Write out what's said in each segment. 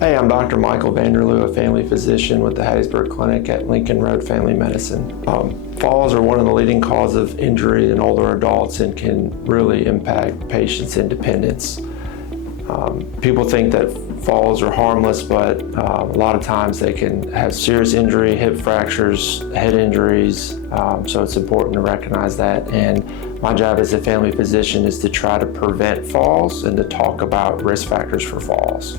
Hey, I'm Dr. Michael Vanderloo, a family physician with the Hattiesburg Clinic at Lincoln Road Family Medicine. Falls are one of the leading causes of injury in older adults and can really impact patients' independence. People think that falls are harmless, but a lot of times they can have serious injury, hip fractures, head injuries, so it's important to recognize that. And my job as a family physician is to try to prevent falls and to talk about risk factors for falls.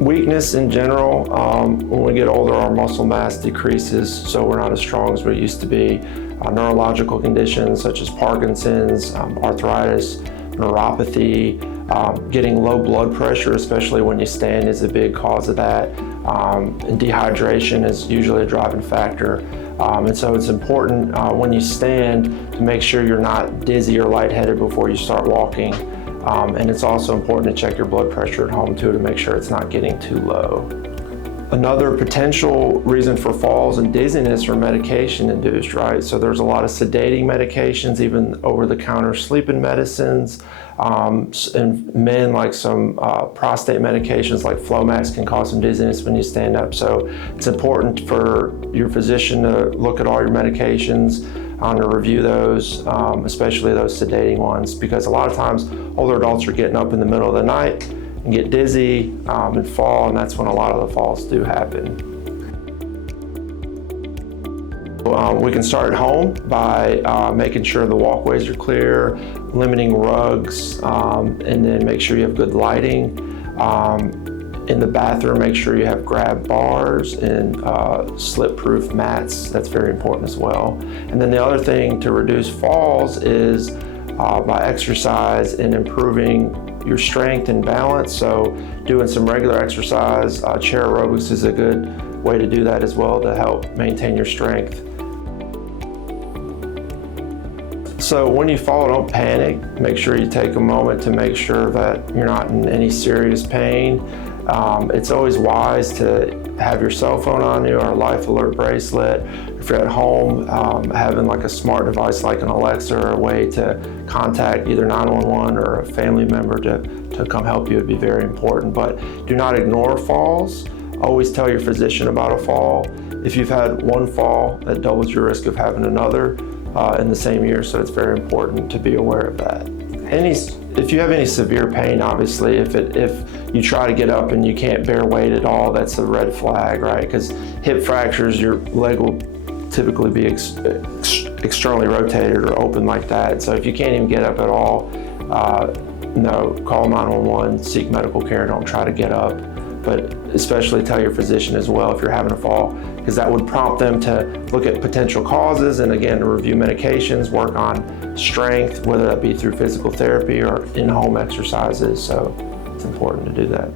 Weakness in general, when we get older, our muscle mass decreases, so we're not as strong as we used to be. Neurological conditions such as Parkinson's, arthritis, neuropathy, getting low blood pressure, especially when you stand, is a big cause of that. And dehydration is usually a driving factor. And so it's important when you stand to make sure you're not dizzy or lightheaded before you start walking. And it's also important to check your blood pressure at home too to make sure it's not getting too low. Another potential reason for falls and dizziness are medication induced, right? So there's a lot of sedating medications, even over-the-counter sleeping medicines. And men, like some prostate medications like Flomax can cause some dizziness when you stand up. So it's important for your physician to look at all your medications, to review those, especially those sedating ones, because a lot of times older adults are getting up in the middle of the night and get dizzy and fall, and that's when a lot of the falls do happen. We can start at home by making sure the walkways are clear, limiting rugs, and then make sure you have good lighting. In the bathroom, make sure you have grab bars and slip-proof mats. That's very important as well. And then the other thing to reduce falls is by exercise and improving your strength and balance. So doing some regular exercise, chair aerobics is a good way to do that as well to help maintain your strength. So when you fall, don't panic. Make sure you take a moment to make sure that you're not in any serious pain. It's always wise to have your cell phone on you or a life alert bracelet. If you're at home, having like a smart device like an Alexa or a way to contact either 911 or a family member to come help you would be very important. But do not ignore falls. Always tell your physician about a fall. If you've had one fall, that doubles your risk of having another in the same year, so it's very important to be aware of that. If you have any severe pain, obviously, if you try to get up and you can't bear weight at all, that's a red flag, right? Because hip fractures, your leg will typically be externally rotated or open like that. So if you can't even get up at all, no, call 911, seek medical care, don't try to get up. But especially tell your physician as well if you're having a fall, because that would prompt them to look at potential causes and again to review medications, work on strength, whether that be through physical therapy or in-home exercises. So it's important to do that.